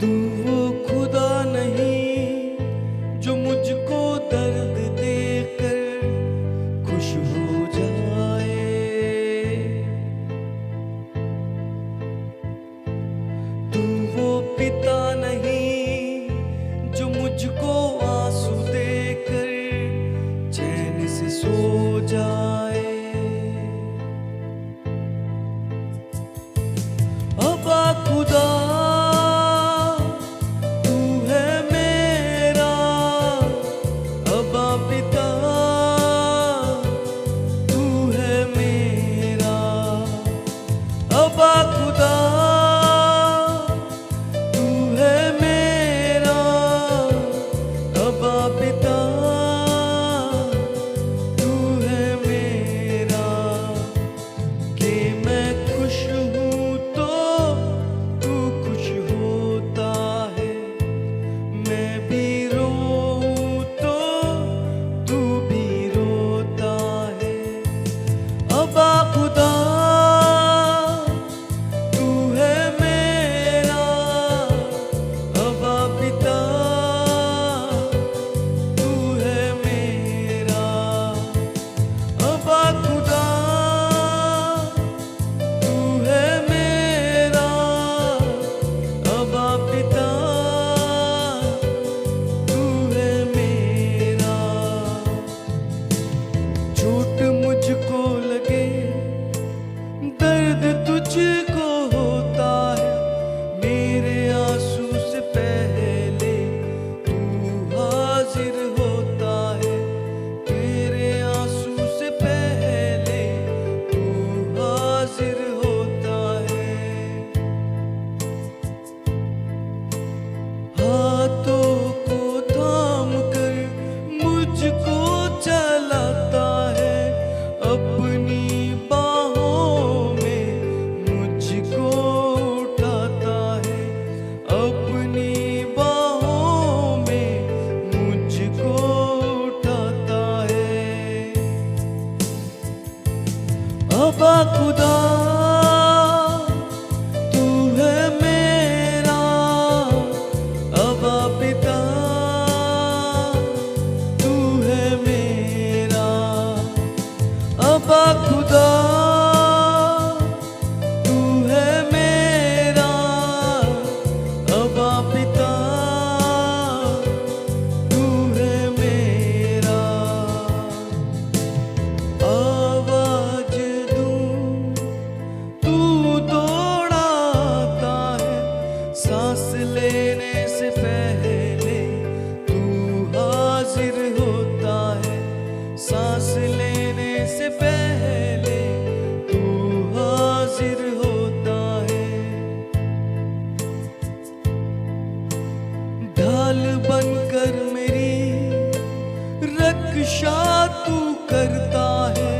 तू वो खुदा नहीं जो मुझको दर्द देकर खुश हो जाए। तू वो पिता नहीं जो मुझको आंसू देकर चैन से सो जाए। अब्बा खुदा तू है मेरा, अब्बा पिता तू है मेरा। अब्बा खुदा तू है मेरा, अब्बा पिता तू है मेरा। कि मैं खुश हूँ तो तू खुश होता है, मैं भी रोऊँ तो तू भी रोता है। अब्बा खुदा तू है मेरा, अब्बा पिता तू है मेरा। अब्बा खुदा तू है मेरा, अब्बा पिता तू है मेरा। झूठ मुझको लगे दर्द तुझको होता है, मेरे आंसू से पहले तू हाजिर होता है। तेरे आंसू से पहले तू हाजिर होता है। हाथों को थाम कर मुझको चलाता है, अपनी बाहों में मुझको उठाता है, अपनी बाहों में मुझको उठाता है। अब्बा खुदा तू है मेरा, अब्बा पिता तू है मेरा। अब्बा खुदा तू है मेरा, अब्बा पिता तू है मेरा। आवाज दूं तू दौड़ाता है, सांस लेने से पहले तू हाजिर होता है, सांस लेने से पहले तू हाजिर होता है। ढाल बनकर मेरी रक्षा तू करता है,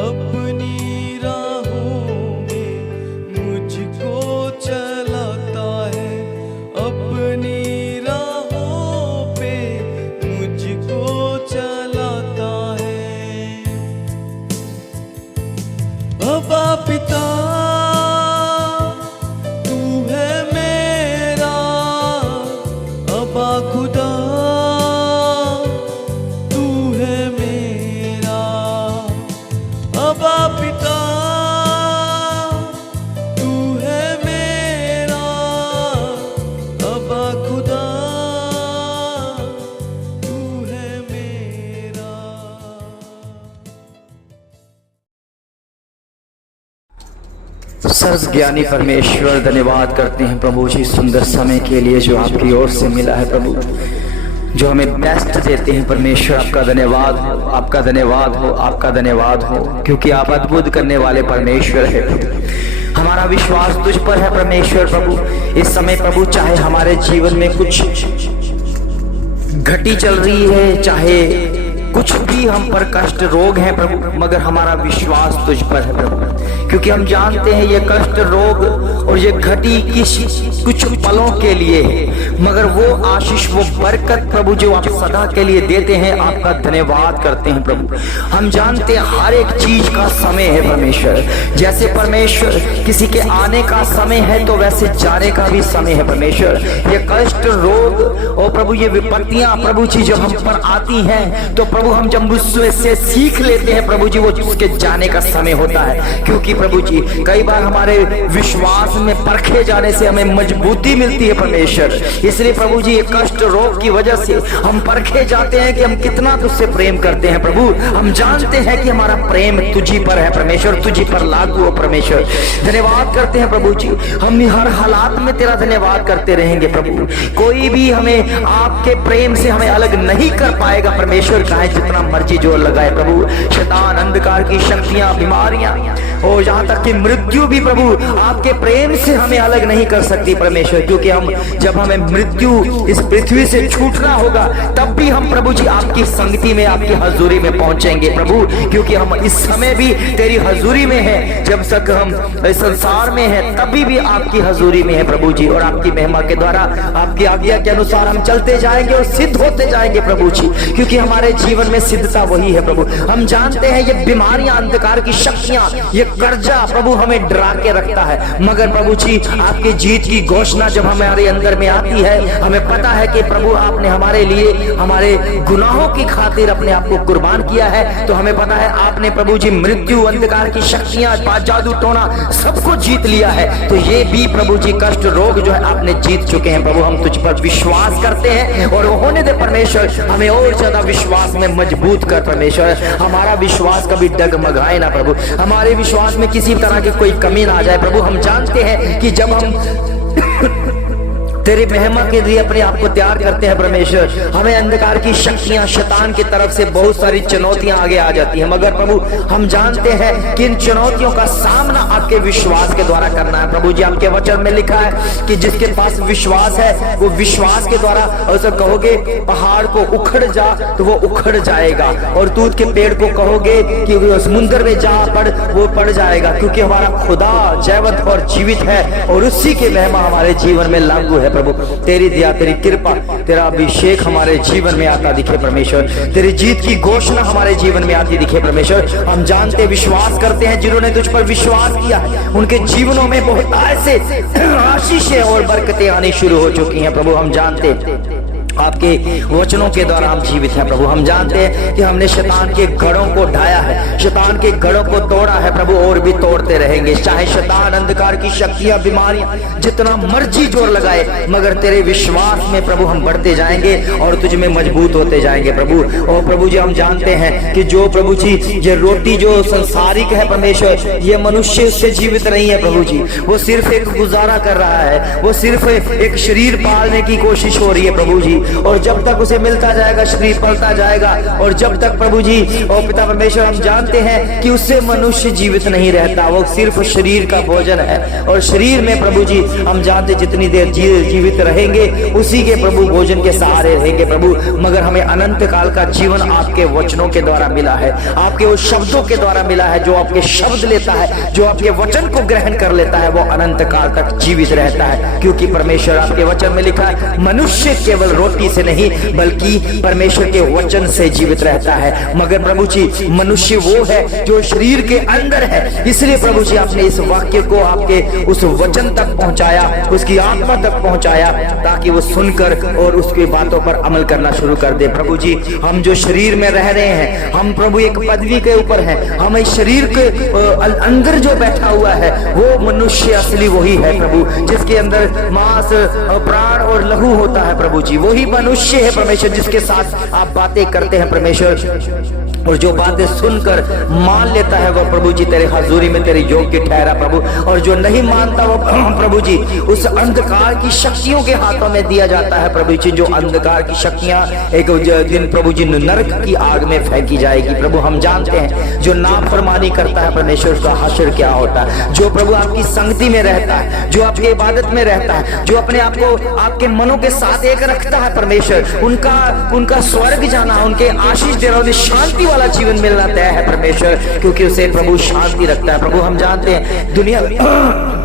अपनी राहों में मुझको चलाता है, अपनी राहों पे मुझको चलाता है। अब्बा पिता तू है मेरा, अब्बा खुदा तू है मेरा। अब्बा पिता तू है मेरा, अब्बा खुदा तू है मेरा। सर्वज्ञानी परमेश्वर धन्यवाद करते हैं प्रभु जी सुंदर समय के लिए जो आपकी ओर से मिला है प्रभु, जो हमें बेस्ट देते हैं परमेश्वर। आपका धन्यवाद हो, आपका धन्यवाद हो, आपका धन्यवाद हो, क्योंकि आप अद्भुत करने वाले परमेश्वर है प्रभु। हमारा विश्वास तुझ पर है परमेश्वर प्रभु। इस समय प्रभु चाहे हमारे जीवन में कुछ घटी चल रही है, चाहे कुछ भी हम पर कष्ट रोग हैं प्रभु, मगर हमारा विश्वास तुझ पर है प्रभु। क्योंकि हम जानते हैं ये कष्ट, रोग और ये घटी कुछ पलों के लिए है, मगर वो आशीष, वो बरकत प्रभु जो आप सदा के लिए देते हैं, आपका धन्यवाद करते हैं प्रभु। हम जानते हैं हर एक चीज का समय है परमेश्वर। जैसे परमेश्वर किसी के आने का समय है तो वैसे जाने का भी समय है परमेश्वर। ये कष्ट, रोग और प्रभु ये विपत्तियां प्रभु जी जब हम पर आती हैं तो प्रभु हम जब उससे सीख लेते हैं प्रभु जी, वो उसके जाने का समय होता है। क्योंकि प्रभु जी कई बार हमारे विश्वास में परखे जाने से हमें मजबूती मिलती है परमेश्वर। इसलिए प्रभु जी ये कष्ट, रोग की वजह से हम परखे जाते हैं कि हम कितना तुझसे प्रेम करते हैं प्रभु। हम जानते हैं कि हमारा प्रेम तुझी पर है परमेश्वर, तुझी पर लागू हो परमेश्वर। धन्यवाद करते हैं प्रभु जी, हम हर हालात में तेरा धन्यवाद करते रहेंगे प्रभु। कोई भी हमें आपके प्रेम से हमें अलग नहीं कर पाएगा परमेश्वर, चाहे जितना मर्जी जोर लगाए प्रभु। शैतान, अंधकार की शक्तियां, बीमारियां और यहाँ तक कि मृत्यु भी प्रभु आपके प्रेम से हमें अलग नहीं कर सकती परमेश्वर। क्योंकि हम जब हमें मृत्यु इस पृथ्वी से छूटना होगा तब भी हम प्रभु जी आपकी संगति में, आपकी हजूरी में पहुंचेंगे प्रभु। क्योंकि हम इस समय भी तेरी हजूरी में हैं, जब तक हम इस संसार में हैं तभी भी आपकी हजूरी में है प्रभु जी। और आपकी महिमा के द्वारा, आपकी आज्ञा के अनुसार हम चलते जाएंगे और सिद्ध होते जाएंगे प्रभु जी। क्योंकि हमारे जीवन में सिद्धता वही है प्रभु। हम जानते हैं ये बीमारियां, अंधकार की शक्तियां, ये कर्जा प्रभु हमें डरा के रखता है, मगर प्रभु जी आपकी जीत की घोषणा जब हमारे अंदर में आती है, हमें पता है कि प्रभु आपने हमारे लिए, हमारे गुनाहों की खातिर अपने आप को कुर्बान किया है। तो हमें पता है आपने प्रभु जी मृत्यु, अंधकार की शक्तियां, जादू टोना सबको जीत लिया है। तो ये भी प्रभु जी कष्ट, रोग जो है आपने जीत चुके हैं प्रभु। हम तुझ पर विश्वास करते हैं और होने दे परमेश्वर, हमें और ज्यादा विश्वास में मजबूत कर परमेश्वर। हमारा विश्वास कभी डगमगाए ना प्रभु, हमारे विश्वास में किसी तरह की कोई कमी ना आ जाए प्रभु। हम जानते हैं कि जब हम तेरी महिमा के लिए अपने आप को तैयार करते हैं परमेश्वर, हमें अंधकार की शक्तियां, शैतान की तरफ से बहुत सारी चुनौतियां आगे आ जाती हैं, मगर प्रभु हम जानते हैं कि इन चुनौतियों का सामना आपके विश्वास के द्वारा करना है प्रभु जी। आपके वचन में लिखा है कि जिसके पास विश्वास है वो विश्वास के द्वारा, और कहोगे पहाड़ को उखड़ जा तो वो उखड़ जाएगा, और दूध के पेड़ को कहोगे कि समुद्र में जा पड़, वो पड़ जाएगा। क्योंकि हमारा खुदा जैवत और जीवित है और उसी की महिमा हमारे जीवन में लागू है प्रभु। तेरी दया, तेरी कृपा, तेरा अभिषेक हमारे जीवन में आता दिखे परमेश्वर। तेरी जीत की घोषणा हमारे जीवन में आती दिखे परमेश्वर। हम जानते, विश्वास करते हैं जिन्होंने तुझ पर विश्वास किया है उनके जीवनों में बहुत ऐसे आशीषें और बरकतें आनी शुरू हो चुकी हैं प्रभु। हम जानते आपके वचनों के द्वारा हम जीवित हैं प्रभु। हम जानते हैं कि हमने शैतान के गढ़ों को ढाया है, शैतान के गढ़ों को तोड़ा है प्रभु, और भी तोड़ते रहेंगे। चाहे शैतान, अंधकार की शक्तियां, बीमारियां जितना मर्जी जोर लगाए, मगर तेरे विश्वास में प्रभु हम बढ़ते जाएंगे और तुझ में मजबूत होते जाएंगे प्रभु। और प्रभु जी हम जानते हैं कि जो प्रभु जी ये रोटी जो संसारिक है परमेश्वर, ये मनुष्य से जीवित नहीं है प्रभु जी। वो सिर्फ एक गुजारा कर रहा है, वो सिर्फ एक शरीर पालने की कोशिश हो रही है प्रभु जी। और जब तक उसे मिलता जाएगा शरीर पलता जाएगा, और जब तक प्रभु जी और पिता परमेश्वर हम जानते हैं कि उससे मनुष्य जीवित नहीं रहता, वो सिर्फ शरीर का भोजन है। और शरीर में प्रभु जी हम जानते जितनी देर जीवित रहेंगे उसी के प्रभु भोजन के सहारे रहेंगे प्रभु। मगर हमें अनंत काल का जीवन आपके वचनों के द्वारा मिला है, आपके उस शब्दों के द्वारा मिला है। जो आपके शब्द लेता है, जो आपके वचन को ग्रहण कर लेता है, वो अनंत काल तक जीवित रहता है। क्योंकि परमेश्वर आपके वचन में लिखा है मनुष्य केवल रोटी से नहीं बल्कि परमेश्वर के वचन से जीवित रहता है। मगर प्रभु जी मनुष्य वो है जो शरीर के अंदर है। इसलिए प्रभु जी आपने इस वाक्य को आपके उस वचन तक पहुंचाया, उसकी आत्मा तक पहुंचाया, ताकि वो सुनकर और उसकी बातों पर अमल करना शुरू कर दे प्रभु जी। हम जो शरीर में रह रहे हैं, हम प्रभु एक पदवी के ऊपर हैं, हम इस शरीर के अंदर जो बैठा हुआ है वो मनुष्य असली वही है प्रभु, जिसके अंदर मांस, प्राण और लहू होता है प्रभु जी। वही मनुष्य है परमेश्वर जिसके साथ आप बातें करते हैं परमेश्वर। और जो बातें सुनकर मान लेता है वो प्रभु जी तेरे हजूरी में तेरे योग्य ठहरा प्रभु। और जो नहीं मानता वो प्रभु जी उस अंधकार की शक्तियों के हाथों में दिया जाता है प्रभु जी। जो अंधकार की शक्तियां एक दिन प्रभु जी नरक की आग में फेंकी जाएगी प्रभु। हम जानते हैं जो नाफरमानी करता है परमेश्वर का हश्र क्या होता है। जो प्रभु आपकी संगति में रहता है, जो आपकी इबादत में रहता है, जो अपने आप को आपके मनों के साथ एक रखता है परमेश्वर, उनका स्वर्ग जाना, उनके आशीष देना, उन्हें शांति वाला जीवन मिलना तय है परमेश्वर, क्योंकि उसे प्रभु शांति रखता है। प्रभु हम जानते हैं दुनिया में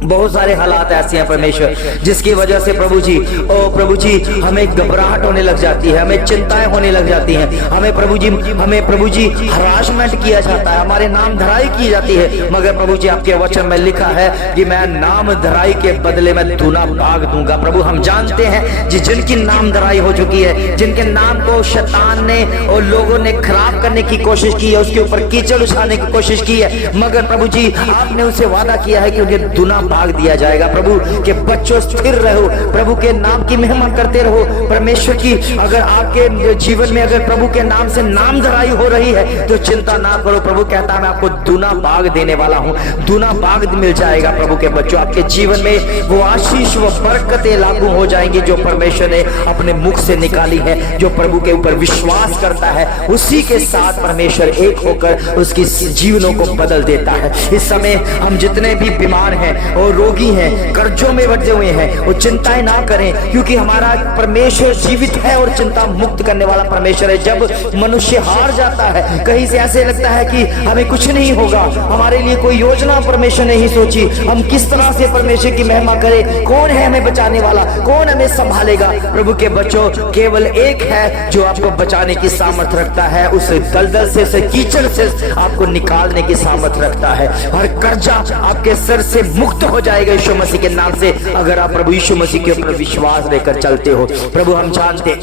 बहुत सारे हालात ऐसे हैं परमेश्वर, जिसकी वजह से प्रभु जी हमें घबराहट होने लग जाती है, हमें चिंताएं होने लग जाती हैं, हमें प्रभु जी हरासमेंट किया जाता है, हमारे नाम धराई की जाती है। मगर प्रभु जी आपके वचन में लिखा है कि मैं नाम धराई के बदले में दूना भाग दूंगा। प्रभु हम जानते हैं जिनकी नाम धराई हो चुकी है, जिनके नाम को शैतान ने और लोगों ने खराब करने की कोशिश की है, उसके ऊपर कीचड़ उछालने की कोशिश की है, मगर प्रभु जी आपने उसे वादा किया है कि उन्हें दूना भाग दिया जाएगा। प्रभु के बच्चों स्थिर रहो, प्रभु के नाम की महिमा करते रहो। परमेश्वर की अगर आपके जीवन में अगर प्रभु के नाम से नाम धराई हो रही है तो चिंता ना करो। प्रभु कहता है मैं आपको दूना भाग देने वाला हूँ, दूना भाग मिल जाएगा। प्रभु के बच्चों आपके जीवन में वो आशीष व बरकतें लागू हो जाएंगी जो परमेश्वर ने अपने मुख से निकाली है। जो प्रभु के ऊपर विश्वास करता है उसी के साथ परमेश्वर एक होकर उसकी जीवनों को बदल देता है। इस समय हम जितने भी बीमार हैं और रोगी हैं, कर्जों में बचे हुए हैं, वो चिंताएं ना करें, क्योंकि हमारा परमेश्वर जीवित है और चिंता मुक्त करने वाला परमेश्वर है। जब मनुष्य हार जाता है, कहीं से ऐसे लगता है कि हमें कुछ नहीं होगा, हमारे लिए कोई योजना परमेश्वर ने ही सोची, हम किस तरह से परमेश्वर की महिमा करें, कौन है हमें बचाने वाला, कौन हमें संभालेगा। प्रभु के बच्चों केवल एक है जो आपको बचाने की सामर्थ्य रखता है, उस दलदल से, उस कीचड़ से आपको निकालने की सामर्थ्य रखता है। हर कर्जा आपके सर से मुक्त हो जाएगा यीशु मसीह के नाम से, अगर आप प्रभु यीशु मसीह के ऊपर विश्वास लेकर चलते हो। प्रभु हम जानते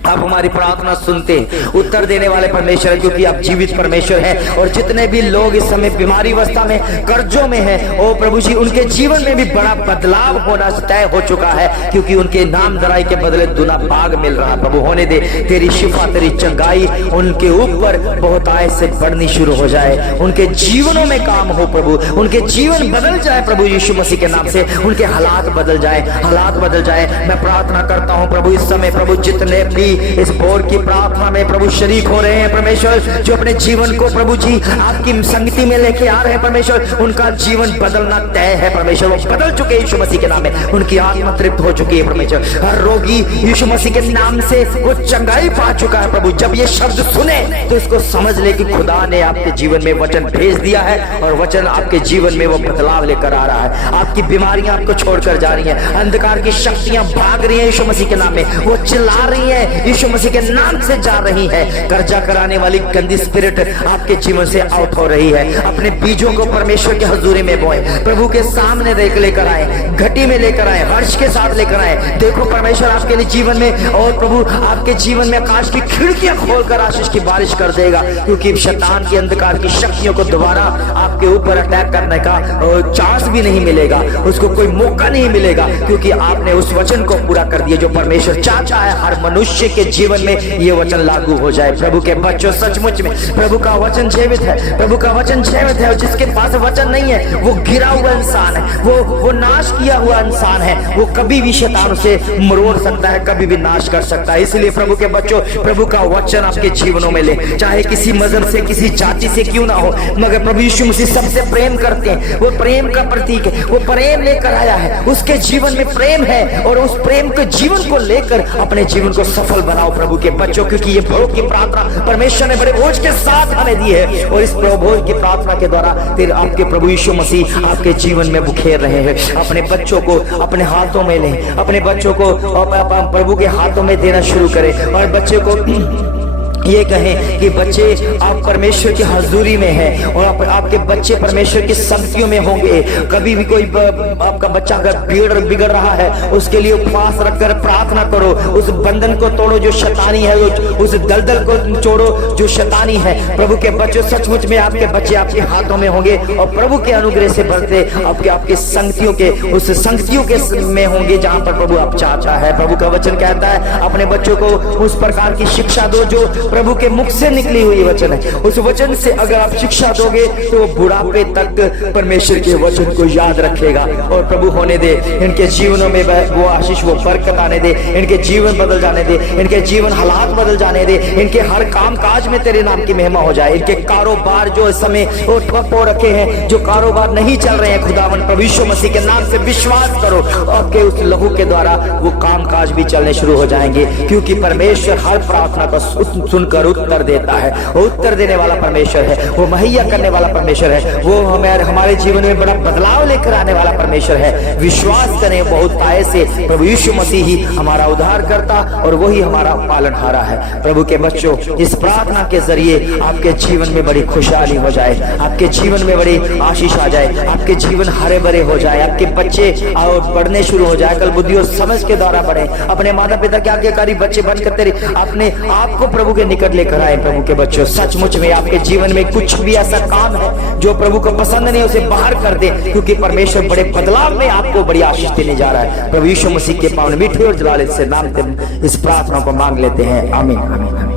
आप हमारी प्रार्थना सुनते हैं, उत्तर देने वाले परमेश्वर है, क्योंकि आप जीवित परमेश्वर हैं। और जितने भी लोग इस समय बीमारी अवस्था में, कर्जों में हैं, ओ प्रभु जी उनके जीवन में भी बड़ा बदलाव होना तय हो चुका है, क्योंकि उनके नाम धराई के बदले दूना भाग मिल रहा है। प्रभु होने दे तेरी शिफा, तेरी चंगाई उनके ऊपर बहुत आय से बढ़नी शुरू हो जाए, उनके जीवनों में काम हो प्रभु, उनके जीवन बदल जाए प्रभु यीशु मसीह के नाम से, उनके हालात बदल जाए, हालात बदल जाए। मैं प्रार्थना करता हूँ प्रभु इस समय प्रभु जितने भी इस भोर की प्रार्थना में प्रभु शरीक हो रहे हैं परमेश्वर, जो अपने जीवन को प्रभु जी आपकी संगति में लेके आ रहे हैं परमेश्वर, उनका जीवन बदलना तय है परमेश्वर। वो बदल चुके हैं यीशु मसीह के नाम में, उनकी आत्मा तृप्त हो चुकी है परमेश्वर। हर रोगी यीशु मसीह के नाम से वो चंगाई पा चुका है प्रभु। जब ये शब्द सुने तो इसको समझ ले कि खुदा ने आपके जीवन में वचन भेज दिया है और वचन आपके जीवन में वो बदलाव लेकर आ रहा है। आपकी बीमारियां आपको छोड़कर जा रही हैं, अंधकार की शक्तियां भाग रही हैं यीशु मसीह के नाम में, वो चिल्ला रही है यीशु मसीह के नाम से जा रही है। कर्जा कराने वाली गंदी स्पिरिट आपके जीवन से आउट हो रही है। अपने बीजों को परमेश्वर की हजूरी में बोए, प्रभु के सामने लेकर आए, घटी में लेकर आए, हर्ष के साथ लेकर आए। देखो परमेश्वर आपके लिए जीवन में और प्रभु आपके जीवन में आकाश की खिड़कियां खोलकर आशीष की बारिश कर देगा, क्योंकि शैतान की अंधकार की शक्तियों को दोबारा आपके ऊपर अटैक करने का चांस भी नहीं मिलेगा, उसको कोई मौका नहीं मिलेगा, क्योंकि आपने उस वचन को पूरा कर दिया जो परमेश्वर चाहता है हर मनुष्य के जीवन में ये वचन लागू हो जाए। प्रभु के बच्चों सचमुच में प्रभु का वचन जीवित है, प्रभु का वचन जीवित है। जिसके पास वचन नहीं है वो गिरा हुआ इंसान है, वो नाश किया हुआ इंसान है, वो कभी भी शैतान से मरोड़ सकता है, कभी भी नाश कर सकता है। इसलिए प्रभु के बच्चों प्रभु का वचन आपके जीवनों में ले, चाहे किसी मजहब से किसी जाति से क्यों ना हो, मगर प्रभु यीशु मसीह सबसे प्रेम करते हैं, वो प्रेम का प्रतीक है, वो प्रेम लेकर आया है, उसके जीवन में प्रेम है और उस प्रेम के जीवन को लेकर अपने जीवन को सफल बनाओ प्रभु के बच्चों, क्योंकि ये भोज की प्रार्थना परमेश्वर ने बड़े भोज के साथ हमें दी है और इस भोज की प्रार्थना के द्वारा तेरे आपके प्रभु यीशु मसीह आपके जीवन में बुखेर रहे हैं। अपने बच्चों को अपने हाथों में लें, अपने बच्चों को प्रभु के हाथों में देना शुरू करें और बच्चे को ये कहें कि बच्चे आप परमेश्वर की हजूरी में हैं और आपके बच्चे परमेश्वर की संगतियों में होंगे। कभी भी कोई आपका बच्चा अगर बिगड़ रहा है उसके लिए उपवास रखकर प्रार्थना करो, उस बंधन को तोड़ो जो शैतानी है, उस दलदल को तोड़ो जो शैतानी है। प्रभु के बच्चों सचमुच में आपके बच्चे आपके हाथों में होंगे और प्रभु के अनुग्रह से बढ़ते आपके संगतियों के उस संगतियों के में होंगे जहां पर प्रभु आप चाहता है। प्रभु का वचन कहता है अपने बच्चों को उस प्रकार की शिक्षा दो जो प्रभु के मुख से निकली हुई वचन है। उस वचन से अगर आप शिक्षा दोगे तो बुढ़ापे तक परमेश्वर के वचन को याद रखेगा और प्रभु होने दे इनके जीवनों में वो आशीष वो बरकत आने दे, इनके जीवन बदल जाने दे, इनके जीवन हालात बदल जाने दे, इनके हर काम काज में तेरे नाम की महिमा हो जाए। इनके कारोबार जो इस समय वो ठप हो रखे हैं, जो कारोबार नहीं चल रहे हैं, खुदावन प्रभु यीशु मसीह के नाम से विश्वास करो आपके उस लहू के द्वारा वो काम काज भी चलने शुरू हो जाएंगे, क्योंकि परमेश्वर हर प्रार्थना को सुनकर उत्तर देता है। वो उत्तर देने वाला परमेश्वर है, वो मुहैया करने वाला परमेश्वर है, वो हमारे जीवन में बड़ा बदलाव लेकर आने वाला परमेश्वर है। विश्वास करें बहुत पाए से प्रभु यीशु मसीह ही हमारा उद्धार करता और वही हमारा पालनहारा है। प्रभु के बच्चों, इस प्रार्थना के जरिए आपके जीवन में बड़ी खुशहाली हो जाए, आपके जीवन में बड़ी आशीष आ जाए, आपके जीवन हरे भरे हो जाए, आपके बच्चे और बढ़ने शुरू हो जाए, कल बुद्धि और समझ के द्वारा बढ़े, अपने माता पिता के आज्ञाकारी बच्चे बनकर तेरे अपने आप को प्रभु के निकट लेकर आए। प्रभु के बच्चों, सचमुच में आपके जीवन में कुछ भी ऐसा काम है जो प्रभु को पसंद नहीं, उसे बाहर कर दे, क्योंकि परमेश्वर बड़े बदलाव में आपको बड़ी आशीष देने जा रहा है। प्रभु यीशु मसीह के पावन मीठे और जलाल से नाम से इस प्रार्थना को मांग लेते हैं। आमीन आमीन।